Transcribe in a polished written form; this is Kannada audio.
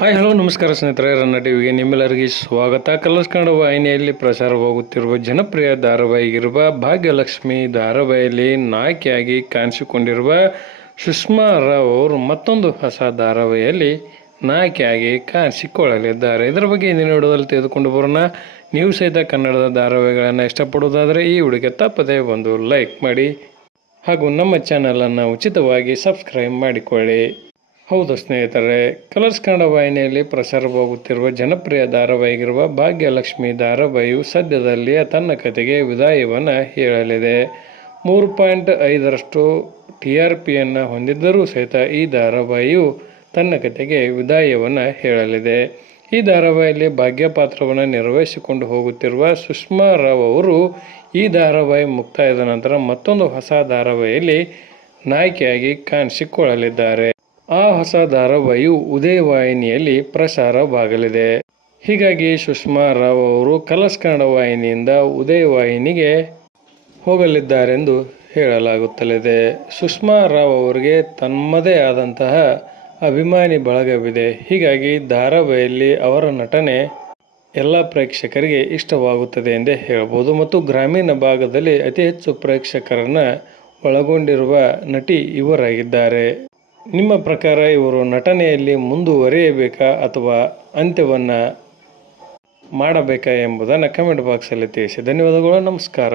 ಹಾಯ್ ಹಲೋ ನಮಸ್ಕಾರ ಸ್ನೇಹಿತರೆ, ರನ್ನ ಟಿವಿಗೆ ನಿಮ್ಮೆಲ್ಲರಿಗೆ ಸ್ವಾಗತ. ಕಲರ್ಸ್ ಕನ್ನಡ ವಾಹಿನಿಯಲ್ಲಿ ಪ್ರಸಾರವಾಗುತ್ತಿರುವ ಜನಪ್ರಿಯ ಧಾರಾವಾಹಿಗಿರುವ ಭಾಗ್ಯಲಕ್ಷ್ಮಿ ಧಾರಾವಾಹಿಯಲ್ಲಿ ನಾಯಕಿಯಾಗಿ ಕಾಣಿಸಿಕೊಂಡಿರುವ ಸುಷ್ಮಾ ರಾವ್ ಅವರು ಮತ್ತೊಂದು ಹೊಸ ಧಾರಾವಾಹಿಯಲ್ಲಿ ನಾಯಕಿಯಾಗಿ ಕಾಣಿಸಿಕೊಳ್ಳಲಿದ್ದಾರೆ. ಇದರ ಬಗ್ಗೆ ಇಂದಿನ ವಿಡಿಯೋದಲ್ಲಿ ತೆಗೆದುಕೊಂಡು ಬರೋಣ. ನೀವು ಸಹಿತ ಕನ್ನಡದ ಧಾರಾವಾಹಿಗಳನ್ನು ಇಷ್ಟಪಡುವುದಾದರೆ ಈ ವಿಡಿಯೋಗೆ ತಪ್ಪದೆ ಒಂದು ಲೈಕ್ ಮಾಡಿ ಹಾಗೂ ನಮ್ಮ ಚಾನಲನ್ನು ಉಚಿತವಾಗಿ ಸಬ್ಸ್ಕ್ರೈಬ್ ಮಾಡಿಕೊಳ್ಳಿ. ಹೌದು ಸ್ನೇಹಿತರೆ, ಕಲರ್ಸ್ ಕನ್ನಡ ವಾಹಿನಿಯಲ್ಲಿ ಪ್ರಸಾರವಾಗುತ್ತಿರುವ ಜನಪ್ರಿಯ ಧಾರಾವಾಹಿಗಿರುವ ಭಾಗ್ಯಲಕ್ಷ್ಮಿ ಧಾರಾವಾಹಿಯು ಸದ್ಯದಲ್ಲಿ ತನ್ನ ಕತೆಗೆ ವಿದಾಯವನ್ನು ಹೇಳಲಿದೆ. 3.5ರಷ್ಟು TRPಯನ್ನು ಹೊಂದಿದ್ದರೂ ಸಹಿತ ಈ ಧಾರಾವಾಹಿಯು ತನ್ನ ಕತೆಗೆ ವಿದಾಯವನ್ನು ಹೇಳಲಿದೆ. ಈ ಧಾರಾವಾಹಿಯಲ್ಲಿ ಭಾಗ್ಯ ಪಾತ್ರವನ್ನು ನಿರ್ವಹಿಸಿಕೊಂಡು ಹೋಗುತ್ತಿರುವ ಸುಷ್ಮಾ ರಾವ್ ಅವರು ಈ ಧಾರಾವಾಹಿ ಮುಕ್ತಾಯದ ನಂತರ ಮತ್ತೊಂದು ಹೊಸ ಧಾರಾವಾಹಿಯಲ್ಲಿ ನಾಯಕಿಯಾಗಿ ಕಾಣಿಸಿಕೊಳ್ಳಲಿದ್ದಾರೆ. ಆ ಹೊಸ ಧಾರಾವಾಹಿಯು ಉದಯ ವಾಹಿನಿಯಲ್ಲಿ ಪ್ರಸಾರವಾಗಲಿದೆ. ಹೀಗಾಗಿ ಸುಷ್ಮಾ ರಾವ್ ಅವರು ಕಲರ್ಸ್ ಕನ್ನಡ ವಾಹಿನಿಯಿಂದ ಉದಯ ವಾಹಿನಿಗೆ ಹೋಗಲಿದ್ದಾರೆಂದು ಹೇಳಲಾಗುತ್ತಲಿದೆ. ಸುಷ್ಮಾ ರಾವ್ ಅವರಿಗೆ ತಮ್ಮದೇ ಆದಂತಹ ಅಭಿಮಾನಿ ಬಳಗವಿದೆ. ಹೀಗಾಗಿ ಧಾರಾವಾಹಿಯಲ್ಲಿ ಅವರ ನಟನೆ ಎಲ್ಲ ಪ್ರೇಕ್ಷಕರಿಗೆ ಇಷ್ಟವಾಗುತ್ತದೆ ಎಂದೇ ಹೇಳಬಹುದು. ಮತ್ತು ಗ್ರಾಮೀಣ ಭಾಗದಲ್ಲಿ ಅತಿ ಹೆಚ್ಚು ಪ್ರೇಕ್ಷಕರನ್ನು ಒಳಗೊಂಡಿರುವ ನಟಿ ಇವರಾಗಿದ್ದಾರೆ. ನಿಮ್ಮ ಪ್ರಕಾರ ಇವರು ನಟನೆಯಲ್ಲಿ ಮುಂದುವರಿಯಬೇಕಾ ಅಥವಾ ಅಂತ್ಯವನ್ನು ಮಾಡಬೇಕಾ ಎಂಬುದನ್ನು ಕಮೆಂಟ್ ಬಾಕ್ಸಲ್ಲಿ ತಿಳಿಸಿ. ಧನ್ಯವಾದಗಳು. ನಮಸ್ಕಾರ.